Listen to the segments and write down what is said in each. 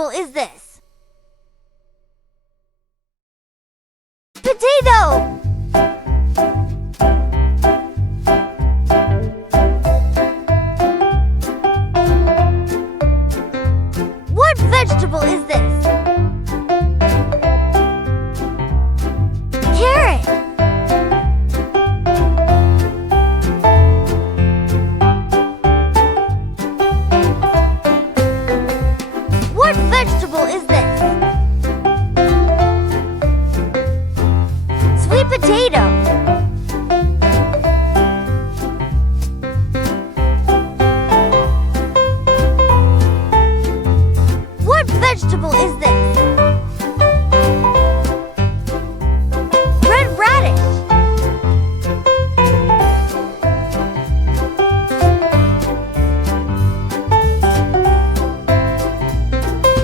vegetable is this? Potato! What vegetable is this? Carrot! What vegetable is this? Sweet potato! What vegetable is this? Red radish!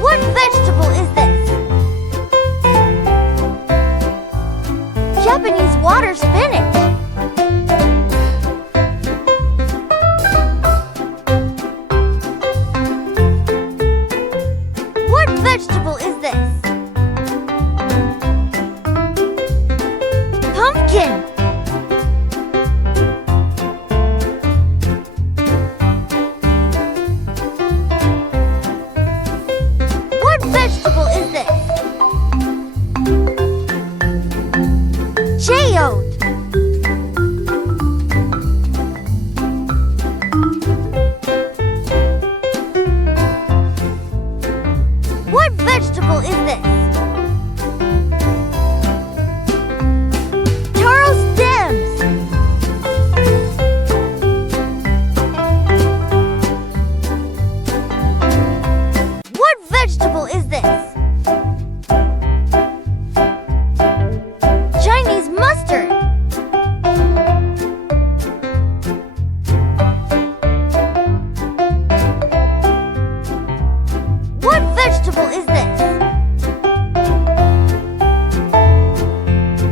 What vegetable is this? Japanese water spinach! What vegetable is this? Pumpkin! What vegetable is this? Geode! What vegetable is this? Taro stems! What vegetable is this? Chinese mustard! What vegetable is this?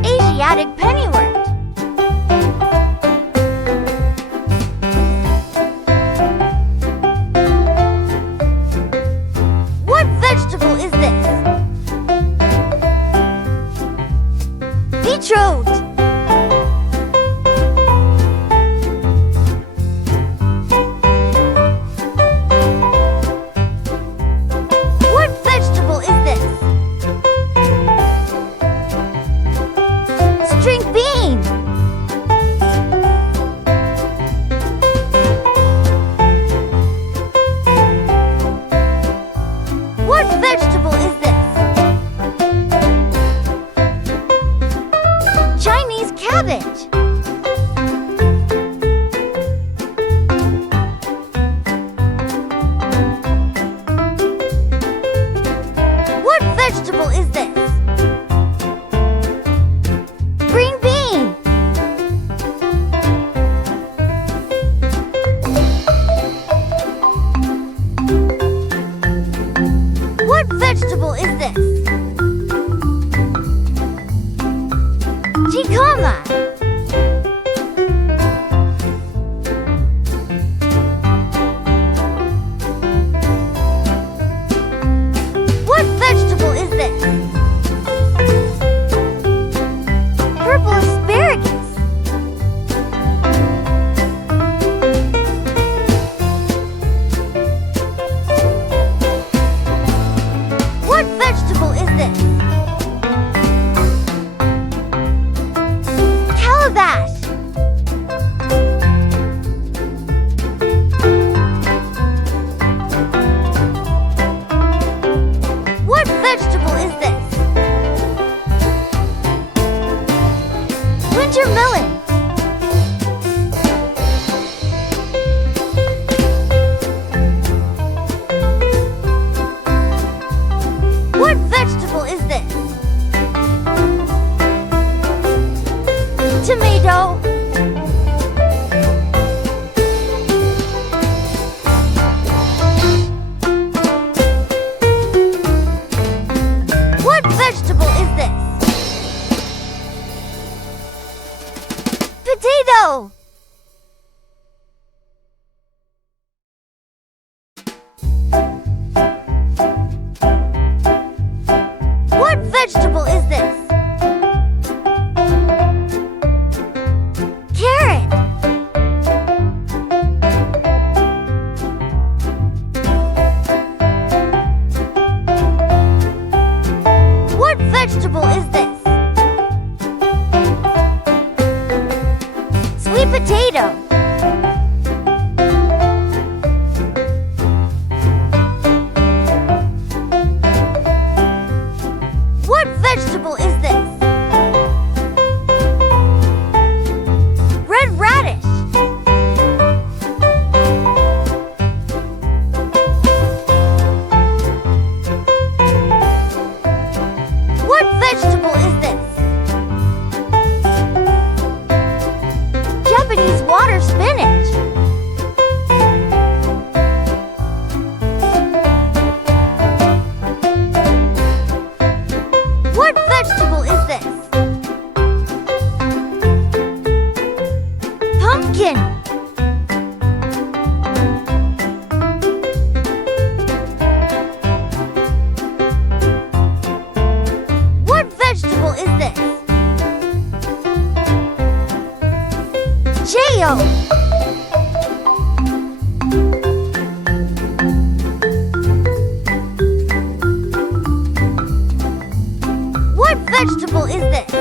Asiatic pennywort! What vegetable is this? Beetroot! What vegetable is this? String bean! What vegetable is this? Chinese cabbage! What vegetable is this? Green bean! What vegetable is this? Jicama! What vegetable is this? Purple asparagus! What vegetable is this? Calabash! What vegetable is this? Winter melon! What vegetable is this? Tomato! What vegetable is this? Potato! Pumpkin. What vegetable is this? J-O. What vegetable is this?